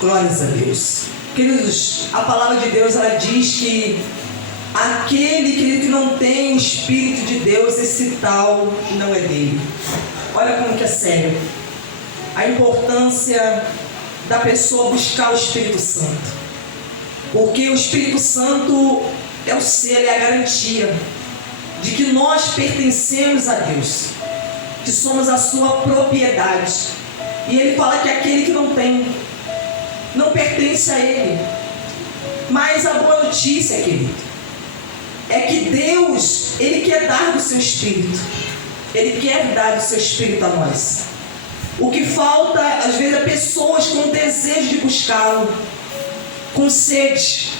Glórias a Deus. Queridos, a palavra de Deus, ela diz que aquele, querido, que não tem o Espírito de Deus, esse tal não é dele. Olha como que é sério a importância da pessoa buscar o Espírito Santo. Porque o Espírito Santo é o selo, é a garantia de que nós pertencemos a Deus, que somos a sua propriedade. E ele fala que aquele que não tem, não pertence a ele. Mas a boa notícia, querido, é que Deus, ele quer dar do seu Espírito. Ele quer dar do seu Espírito a nós. O que falta, às vezes, é pessoas com desejo de buscá-lo, com sede.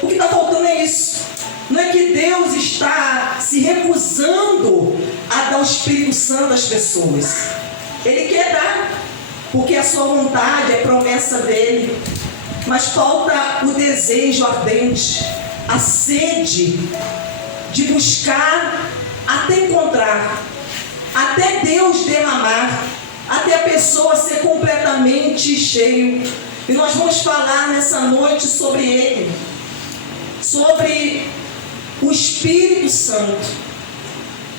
O que está faltando é isso. Não é que Deus está se recusando a dar o Espírito Santo às pessoas. Ele quer dar, porque a sua vontade, é promessa dele. Mas falta o desejo ardente, a sede de buscar até encontrar, até Deus derramar, até a pessoa ser completamente cheio. E nós vamos falar nessa noite sobre ele, sobre o Espírito Santo.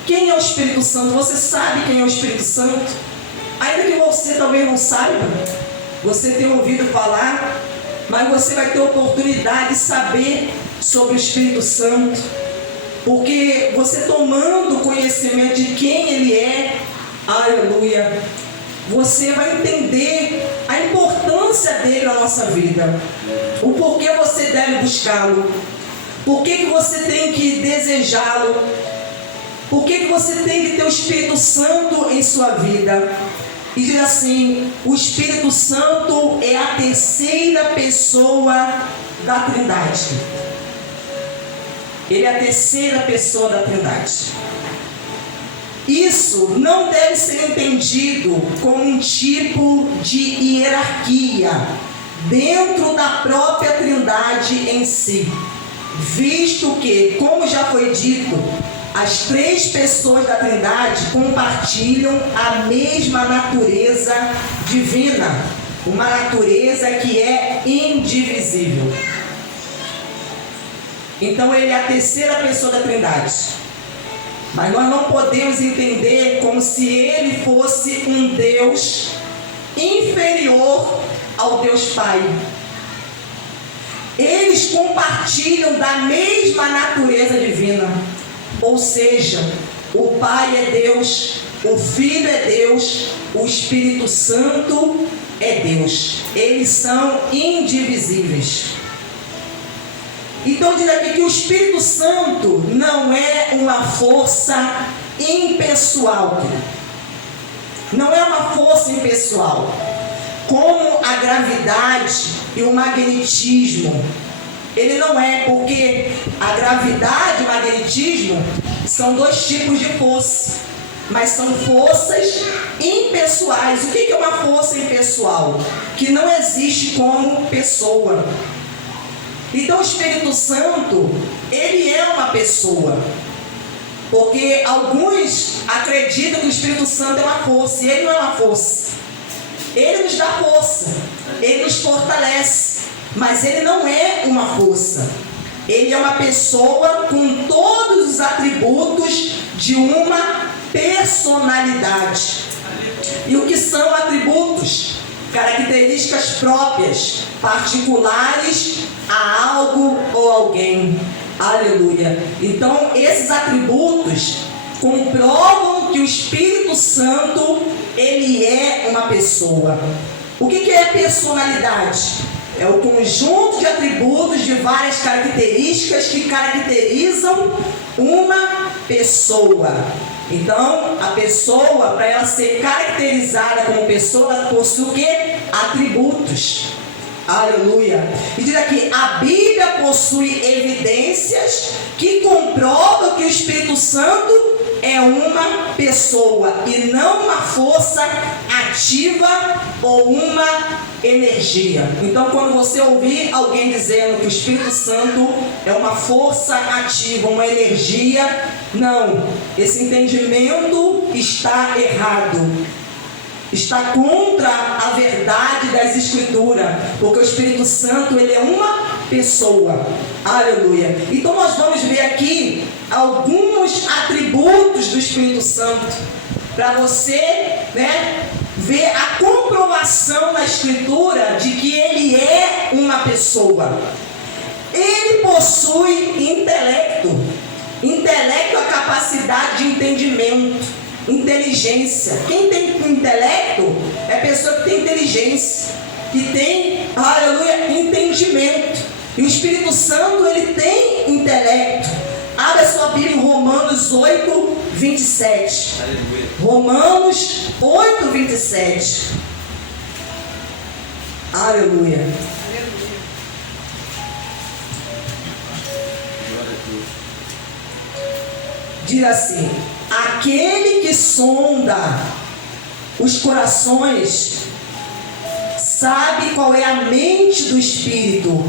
Quem é o Espírito Santo? Você sabe quem é o Espírito Santo? Ainda que você talvez não saiba, você tem ouvido falar, mas você vai ter oportunidade de saber sobre o Espírito Santo, porque você tomando conhecimento de quem ele é, aleluia, você vai entender a importância dele na nossa vida, o porquê você deve buscá-lo, por que você tem que desejá-lo, por que você tem que ter o Espírito Santo em sua vida. E diz assim: o Espírito Santo é a terceira pessoa da Trindade. Ele é a terceira pessoa da Trindade. Isso não deve ser entendido como um tipo de hierarquia dentro da própria Trindade em si, visto que, como já foi dito, as três pessoas da Trindade compartilham a mesma natureza divina, uma natureza que é indivisível. Então ele é a terceira pessoa da Trindade. Mas nós não podemos entender como se ele fosse um Deus inferior ao Deus Pai. Eles compartilham da mesma natureza divina. Ou seja, o Pai é Deus, o Filho é Deus, o Espírito Santo é Deus. Eles são indivisíveis. Então diz aqui que o Espírito Santo não é uma força impessoal. Não é uma força impessoal, como a gravidade e o magnetismo. Ele não é, porque a gravidade e o magnetismo são dois tipos de força, mas são forças impessoais. O que é uma força impessoal? Que não existe como pessoa. Então o Espírito Santo, ele é uma pessoa, porque alguns acreditam que o Espírito Santo é uma força, e ele não é uma força. Ele nos dá força, ele nos fortalece, mas ele não é uma força. Ele é uma pessoa com todos os atributos de uma personalidade. E o que são atributos? Características próprias, particulares a algo ou alguém. Aleluia. Então esses atributos comprovam que o Espírito Santo, ele é uma pessoa. O que é personalidade? É o conjunto de atributos de várias características que caracterizam uma pessoa. Então, a pessoa, para ela ser caracterizada como pessoa, ela possui o quê? Atributos. Aleluia. E diz aqui, a Bíblia possui evidências que comprovam que o Espírito Santo é uma pessoa e não uma força ativa ou uma energia. Então, quando você ouvir alguém dizendo que o Espírito Santo é uma força ativa, uma energia, não, esse entendimento está errado. está contra a verdade das Escrituras, porque o Espírito Santo, ele é uma pessoa. Aleluia. Então nós vamos ver aqui alguns atributos do Espírito Santo, para você, ver a comprovação na Escritura de que ele é uma pessoa. Ele possui intelecto. Intelecto é a capacidade de entendimento, inteligência. Quem tem intelecto é a pessoa que tem inteligência, que tem, aleluia, entendimento. E o Espírito Santo, ele tem intelecto. Abra sua Bíblia em Romanos 8, 27. Aleluia. Romanos 8, 27. Aleluia. Diz assim: aquele que sonda os corações sabe qual é a mente do Espírito,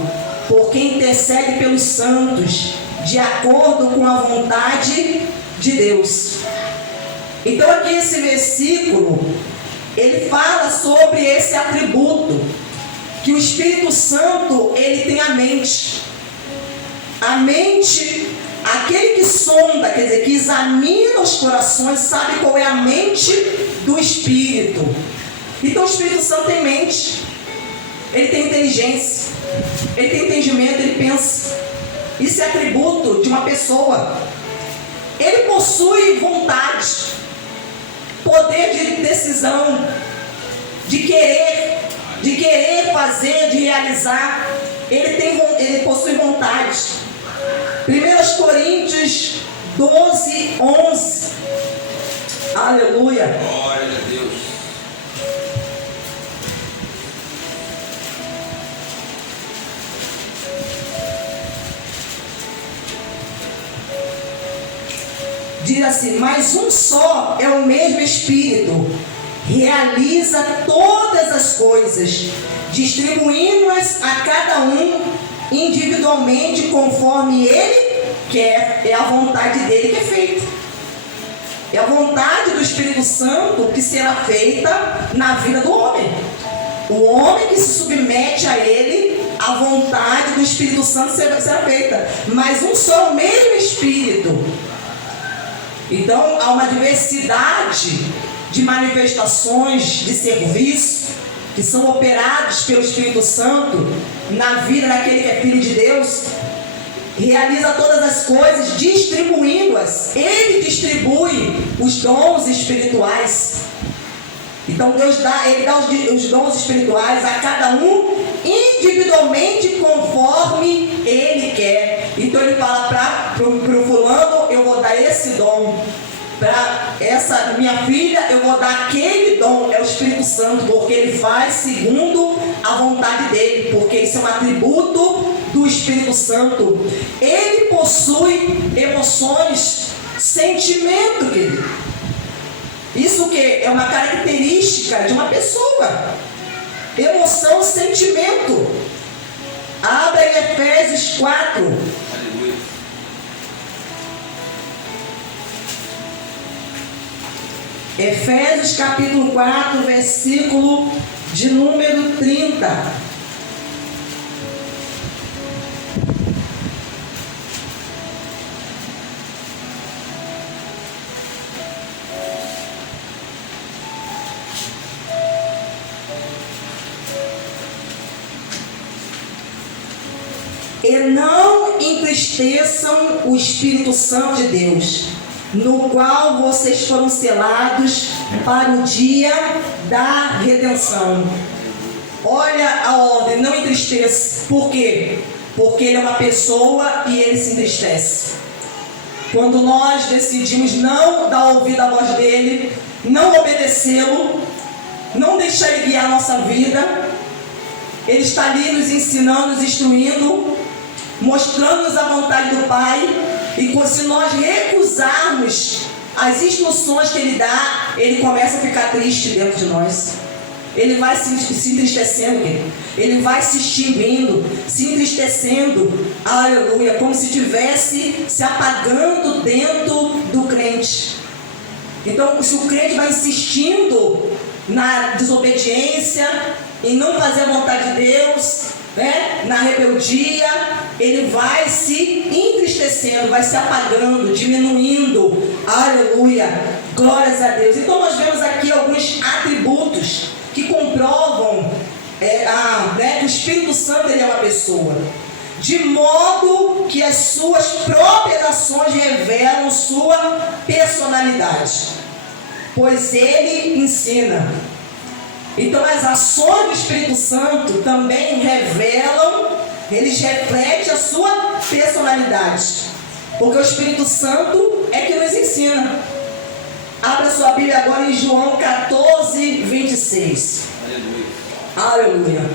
porque intercede pelos santos de acordo com a vontade de Deus. Então aqui esse versículo, ele fala sobre esse atributo, que o Espírito Santo, ele tem a mente. A mente, aquele que sonda, quer dizer, que examina os corações, sabe qual é a mente do Espírito. Então o Espírito Santo tem mente, ele tem inteligência, ele tem entendimento, ele pensa. Isso é atributo de uma pessoa. Ele possui vontade, poder de decisão, de querer fazer, de realizar. Ele possui vontade. 1 Coríntios 12, 11. Aleluia. Glória a Deus. Diz assim: mas um só é o mesmo Espírito, realiza todas as coisas, distribuindo-as a cada um individualmente conforme ele quer. É a vontade dele que é feita. É a vontade do Espírito Santo que será feita na vida do homem. O homem que se submete a ele, a vontade do Espírito Santo será feita. Mas um só é o mesmo Espírito. Então há uma diversidade de manifestações de serviço que são operados pelo Espírito Santo na vida daquele que é filho de Deus. Realiza todas as coisas, distribuindo-as. Ele distribui os dons espirituais. Então Deus ele dá os dons espirituais a cada um individualmente conforme ele quer. Então ele fala para o fulano: eu vou dar esse dom. Para essa minha filha, eu vou dar aquele dom. É o Espírito Santo, porque ele faz segundo a vontade dele, porque isso é um atributo do Espírito Santo. Ele possui emoções, sentimento, querido. Isso que é uma característica de uma pessoa. Emoção, sentimento. Abra em Efésios 4. Efésios capítulo 4, versículo de número 30. E não entristeçam o Espírito Santo de Deus, no qual vocês foram selados para o dia da redenção. Olha a ordem: não entristeça. Por quê? Porque ele é uma pessoa e ele se entristece. Quando nós decidimos não dar ouvido à voz dele, não obedecê-lo, não deixar ele guiar a nossa vida, ele está ali nos ensinando, nos instruindo, mostrando-nos a vontade do Pai. E se nós recusarmos as instruções que ele dá, ele começa a ficar triste dentro de nós. Ele vai se entristecendo, ele vai se extinguindo, se entristecendo, aleluia, como se estivesse se apagando dentro do crente. Então, se o crente vai insistindo na desobediência, em não fazer a vontade de Deus, né? Na rebeldia, ele vai se entristecendo, vai se apagando, diminuindo. Aleluia, glórias a Deus. Então nós vemos aqui alguns atributos que comprovam que o Espírito Santo ele é uma pessoa, de modo que as suas próprias ações revelam sua personalidade, pois ele ensina. Então as ações do Espírito Santo também revelam, eles refletem a sua personalidade, porque o Espírito Santo é que nos ensina. Abra sua Bíblia agora em João 14, 26. Aleluia.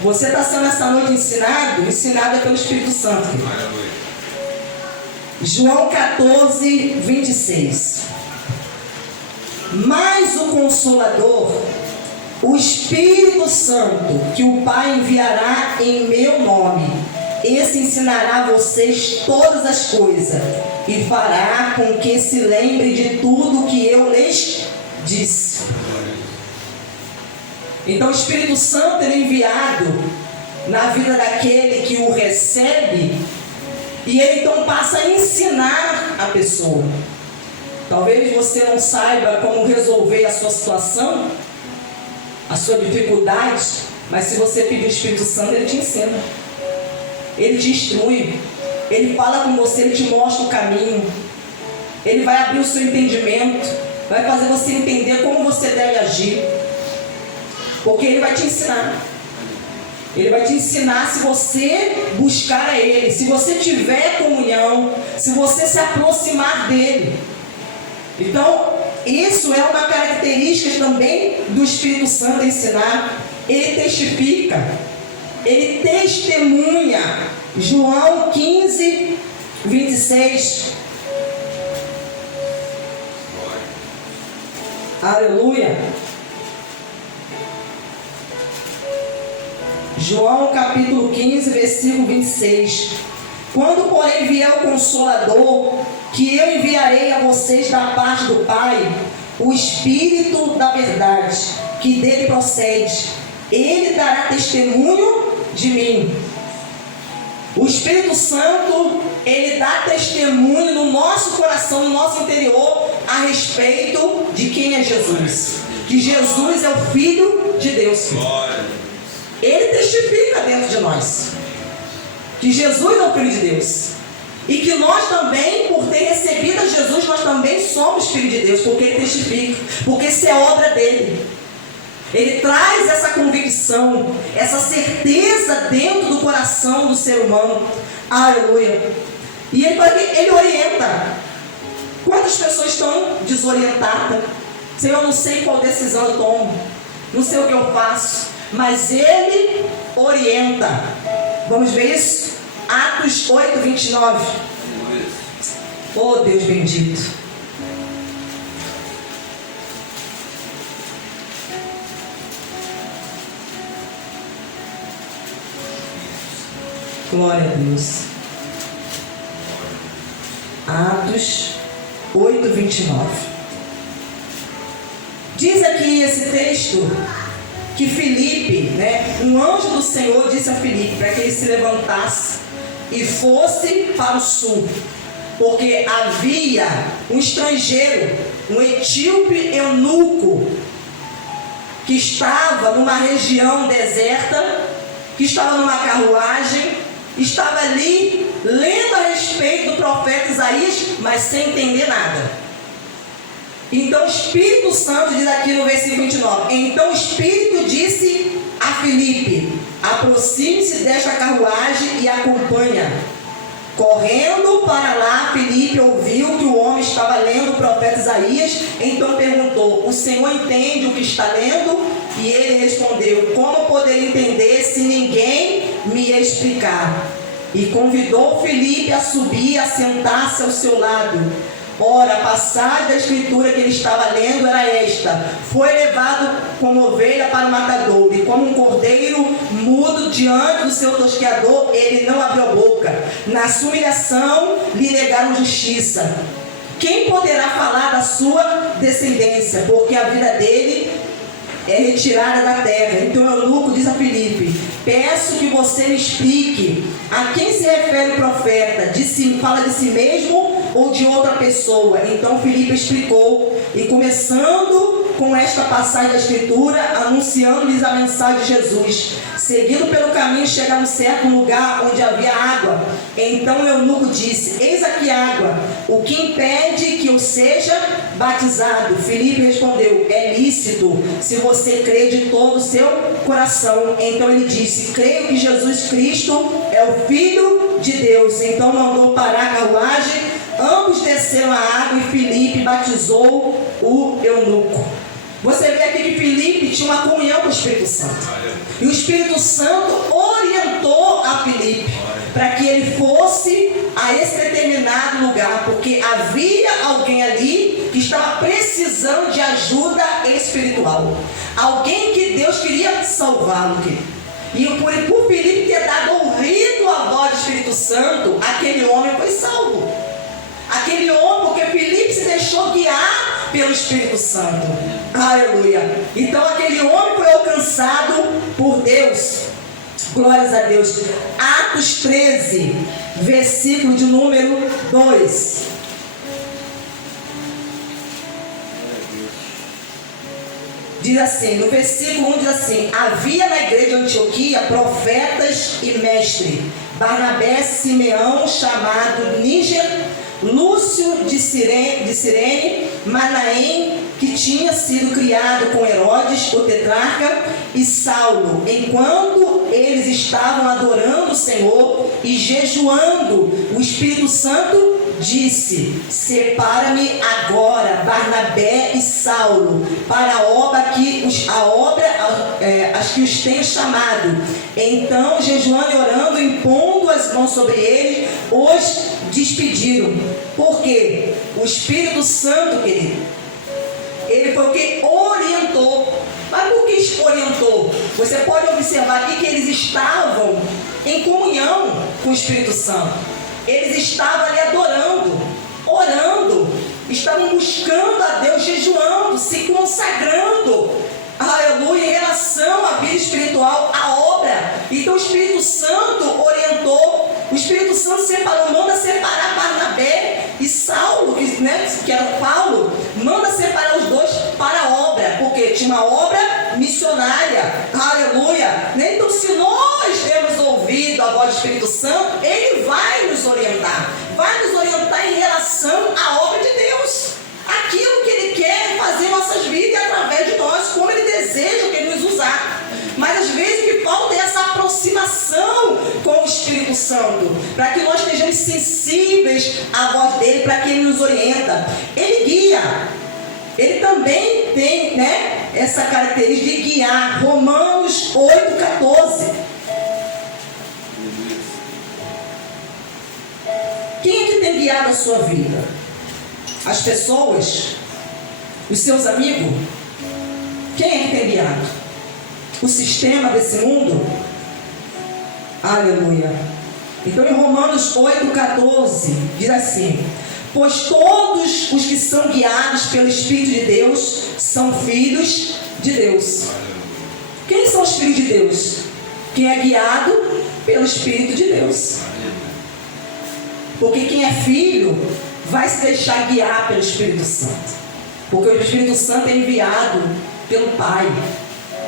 Você está sendo essa noite ensinada pelo Espírito Santo. João 14, 26. Mas o Consolador, o Espírito Santo, que o Pai enviará em meu nome, esse ensinará a vocês todas as coisas e fará com que se lembre de tudo que eu lhes disse. Então o Espírito Santo ele é enviado na vida daquele que o recebe, e ele então passa a ensinar a pessoa. Talvez você não saiba como resolver a sua situação, a sua dificuldade, mas se você pedir o Espírito Santo, ele te ensina, ele te instrui, ele fala com você, ele te mostra o caminho, ele vai abrir o seu entendimento, vai fazer você entender como você deve agir, porque ele vai te ensinar. Ele vai te ensinar se você buscar a ele, se você tiver comunhão, se você se aproximar dele. Então, isso é uma característica também do Espírito Santo ensinar. Ele testifica, ele testemunha. João 15, 26. Aleluia. João capítulo 15, versículo 26. Quando, porém, vier o Consolador, que eu enviarei a vocês da parte do Pai, o Espírito da verdade, que dele procede, ele dará testemunho de mim. O Espírito Santo, ele dá testemunho no nosso coração, no nosso interior, a respeito de quem é Jesus. Que Jesus é o Filho de Deus. Ele testifica dentro de nós que Jesus é o Filho de Deus, e que nós também, por ter recebido a Jesus, nós também somos Filho de Deus, porque ele testifica, porque isso é obra dele. Ele traz essa convicção, essa certeza dentro do coração do ser humano. Aleluia. E ele orienta. Quantas pessoas estão desorientadas? Senhor, eu não sei qual decisão eu tomo, não sei o que eu faço, mas ele orienta. Vamos ver isso? Atos 8, 29. Oh, Deus bendito. Glória a Deus. Atos 8, 29. Diz aqui esse texto que Filipe, um anjo do Senhor disse a Filipe para que ele se levantasse e fosse para o sul, porque havia um estrangeiro, um etíope eunuco, que estava numa região deserta, que estava numa carruagem, estava ali lendo a respeito do profeta Isaías, mas sem entender nada. Então o Espírito Santo diz aqui no versículo 29, então o Espírito disse a Filipe, aproxime-se desta carruagem e acompanha. Correndo para lá, Filipe ouviu que o homem estava lendo o profeta Isaías, então perguntou, o Senhor entende o que está lendo? E ele respondeu, como poderia entender se ninguém me explicar? E convidou Filipe a subir e a sentar-se ao seu lado. Ora, a passagem da escritura que ele estava lendo era esta: foi levado como ovelha para o matadouro, e como um cordeiro mudo diante do seu tosqueador, ele não abriu a boca. Na sua humilhação lhe negaram justiça. quem poderá falar da sua descendência? Porque a vida dele é retirada da terra. Então o eunuco diz a Filipe: peço que você me explique a quem se refere o profeta. Fala de si mesmo ou de outra pessoa? Então Filipe explicou, e começando com esta passagem da Escritura, anunciando-lhes a mensagem de Jesus. Seguindo pelo caminho, chegaram a um certo lugar onde havia água. Então o eunuco disse: eis aqui água, o que impede que eu seja batizado? Filipe respondeu: é lícito, se você crê de todo o seu coração. Então ele disse: creio que Jesus Cristo é o Filho de Deus. Então mandou parar a carruagem, ambos desceram a água e Filipe batizou o eunuco. Você vê aqui que Filipe tinha uma comunhão com o Espírito Santo. E o Espírito Santo orientou a Filipe para que ele fosse a esse determinado lugar, porque havia alguém ali que estava precisando de ajuda espiritual. Alguém que Deus queria salvá-lo. E por Filipe ter dado ouvido à voz do Espírito Santo, aquele homem foi salvo. Aquele homem, porque Filipe se deixou guiar pelo Espírito Santo. Aleluia. Então aquele homem foi alcançado por Deus. Glórias a Deus. Atos 13, versículo de número 2. Diz assim, no versículo 1 diz assim: havia na igreja de Antioquia profetas e mestres, Barnabé, Simeão, chamado Níger, Lúcio de Cirene, Manaém, que tinha sido criado com Herodes, o tetrarca, e Saulo. Enquanto eles estavam adorando o Senhor e jejuando, o Espírito Santo disse: separa-me agora Barnabé e Saulo para a obra que os tenho chamado. Então, jejuando e orando, impondo as mãos sobre eles, os despediram. Por quê? O Espírito Santo, querido, ele foi o que orientou. Mas por que orientou? Você pode observar aqui que eles estavam em comunhão com o Espírito Santo. Eles estavam ali adorando, orando, estavam buscando a Deus, jejuando, se consagrando, aleluia, em relação à vida espiritual, à obra. Então o Espírito Santo orientou, o Espírito Santo separou, manda separar Barnabé e Saulo, que era Paulo, manda separar os dois para a obra, porque tinha uma obra missionária, aleluia. Então se nós temos ouvido a voz do Espírito Santo, ele vai nos orientar em relação à obra de Deus, aquilo que ele quer fazer em nossas vidas através de nós, como ele deseja que ele nos usar. Mas às vezes o que falta é essa aproximação com o Espírito Santo, para que nós estejamos sensíveis à voz dele, para que ele nos orienta. Ele guia, ele também tem, essa característica de guiar. Romanos 8,14. Quem é que tem guiado a sua vida? As pessoas? Os seus amigos? Quem é que tem guiado? O sistema desse mundo? Aleluia. Então em Romanos 8,14 diz assim: pois todos os que são guiados pelo Espírito de Deus são filhos de Deus. Quem são os filhos de Deus? Quem é guiado pelo Espírito de Deus. Porque quem é filho vai se deixar guiar pelo Espírito Santo. Porque o Espírito Santo é enviado pelo Pai,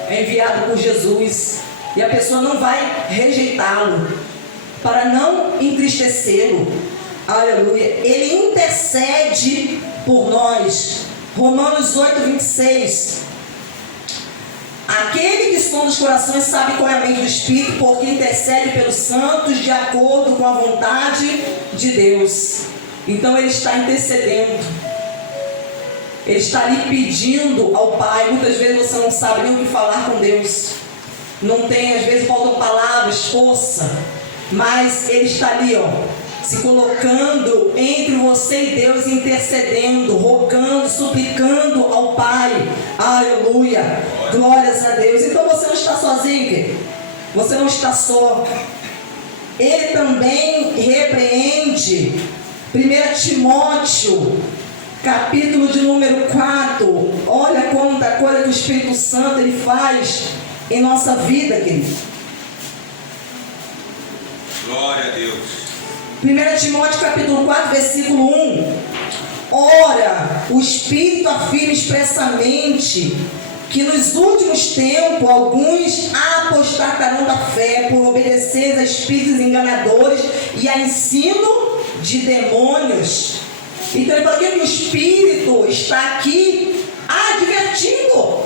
é enviado por Jesus, e a pessoa não vai rejeitá-lo, para não entristecê-lo. Aleluia. Ele intercede por nós. Romanos 8,26. Aquele que sonda os corações sabe qual é a mente do Espírito, porque intercede pelos santos de acordo com a vontade de Deus. Então ele está intercedendo, ele está ali pedindo ao Pai. Muitas vezes você não sabe nem o que falar com Deus, não tem, às vezes faltam palavras, força, mas ele está ali, se colocando entre você e Deus, intercedendo, rogando, suplicando ao Pai. Aleluia, glórias a Deus. Então você não está sozinho, querido. Você não está só. Ele também repreende. 1 Timóteo capítulo de número 4. Olha quanta coisa que o Espírito Santo ele faz em nossa vida, querido. Glória a Deus. 1 Timóteo capítulo 4, versículo 1. Ora, o Espírito afirma expressamente que nos últimos tempos alguns apostatarão da fé por obedecer a espíritos enganadores e a ensino de demônios. Então ele fala que o Espírito está aqui advertindo.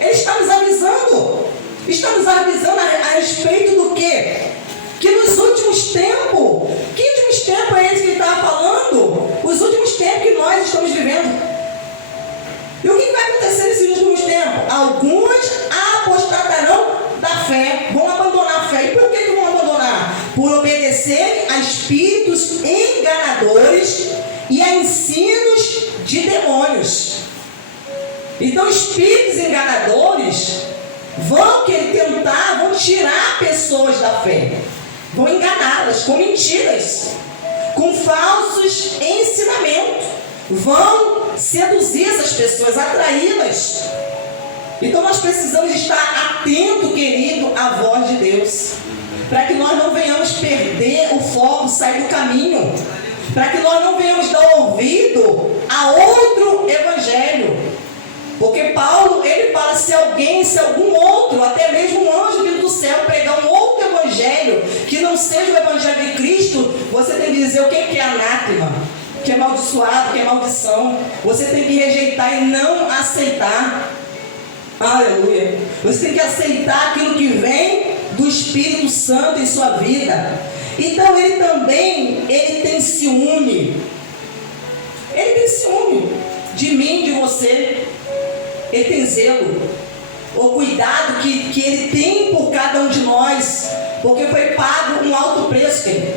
Ele está nos avisando. Está nos avisando a respeito do quê? Que nos últimos tempos, que últimos tempos é esse que ele estava falando? Os últimos tempos que nós estamos vivendo. E o que vai acontecer nesses últimos tempos? Alguns apostatarão da fé, vão abandonar a fé. E por que vão abandonar? Por obedecer a espíritos enganadores e a ensinos de demônios. Então, espíritos enganadores vão tentar, vão tirar pessoas da fé, vão enganá-las com mentiras, com falsos ensinamentos, vão seduzir essas pessoas, atraí-las. Então nós precisamos estar atento, querido, à voz de Deus, para que nós não venhamos perder o foco, sair do caminho, para que nós não venhamos dar ouvido a outro evangelho. Porque Paulo, ele fala, se algum outro, até mesmo um anjo vindo do céu, pregar um outro evangelho, que não seja o evangelho de Cristo, você tem que dizer o que é anátema, que é amaldiçoado, que é maldição. Você tem que rejeitar e não aceitar. Aleluia. Você tem que aceitar aquilo que vem do Espírito Santo em sua vida. Então ele também, ele tem ciúme. Ele tem ciúme de mim, de você. Ele tem zelo, o cuidado que ele tem por cada um de nós, porque foi pago um alto preço, querido.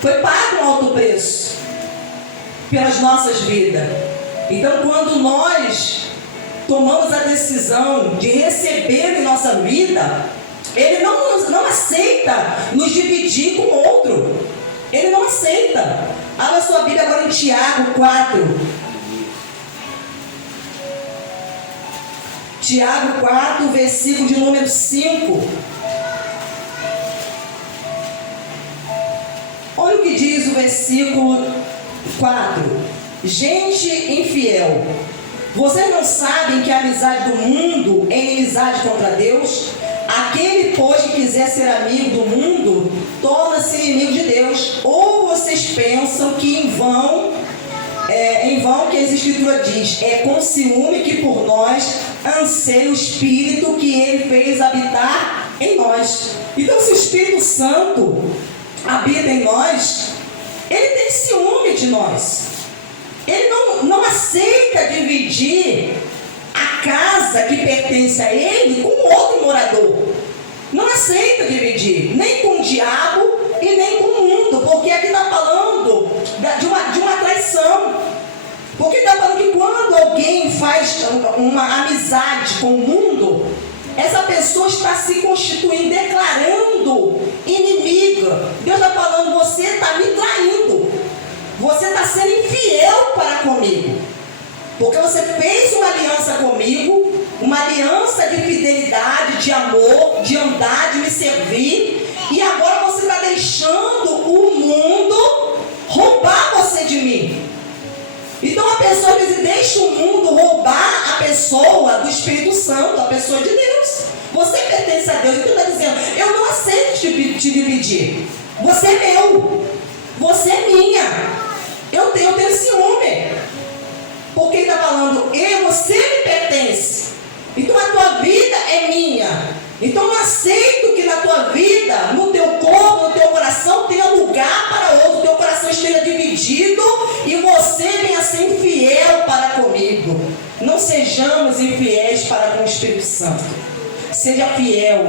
Foi pago um alto preço pelas nossas vidas. Então, quando nós tomamos a decisão de receber em nossa vida, ele não aceita nos dividir com o outro. Ele não aceita. Abra sua Bíblia agora em Tiago 4. Tiago 4, versículo de número 5. Olha o que diz o versículo 4. Gente infiel, vocês não sabem que a amizade do mundo é inimizade contra Deus? Aquele, pois, que quiser ser amigo do mundo, torna-se inimigo de Deus. Ou vocês pensam que em vão que a Escritura diz, é com ciúme que por nós anseia o Espírito que Ele fez habitar em nós. Então, se o Espírito Santo habita em nós, Ele tem ciúme de nós. Ele não aceita dividir a casa que pertence a Ele com outro morador. Não aceita dividir, nem com o diabo e nem com o mundo, porque aqui está falando de uma traição. Porque está falando que quando alguém faz uma amizade com o mundo, essa pessoa está se constituindo, declarando inimiga. Deus está falando, você está me traindo, você está sendo infiel para comigo, porque você fez uma aliança comigo, uma aliança de fidelidade, de amor, de andar, de me servir, e agora você está deixando o mundo roubar você de mim. Então a pessoa às vezes deixa o mundo roubar a pessoa do Espírito Santo, a pessoa de Deus. Você pertence a Deus. E tu está dizendo, eu não aceito te dividir. Você é meu, você é minha. Eu tenho ciúme. Porque ele está falando, você me pertence. Então a tua vida é minha. Então não aceito que na tua vida, no teu corpo, no teu coração, tenha lugar para outro, teu coração esteja dividido e você venha ser infiel para comigo. Não sejamos infiéis para com o Espírito Santo. Seja fiel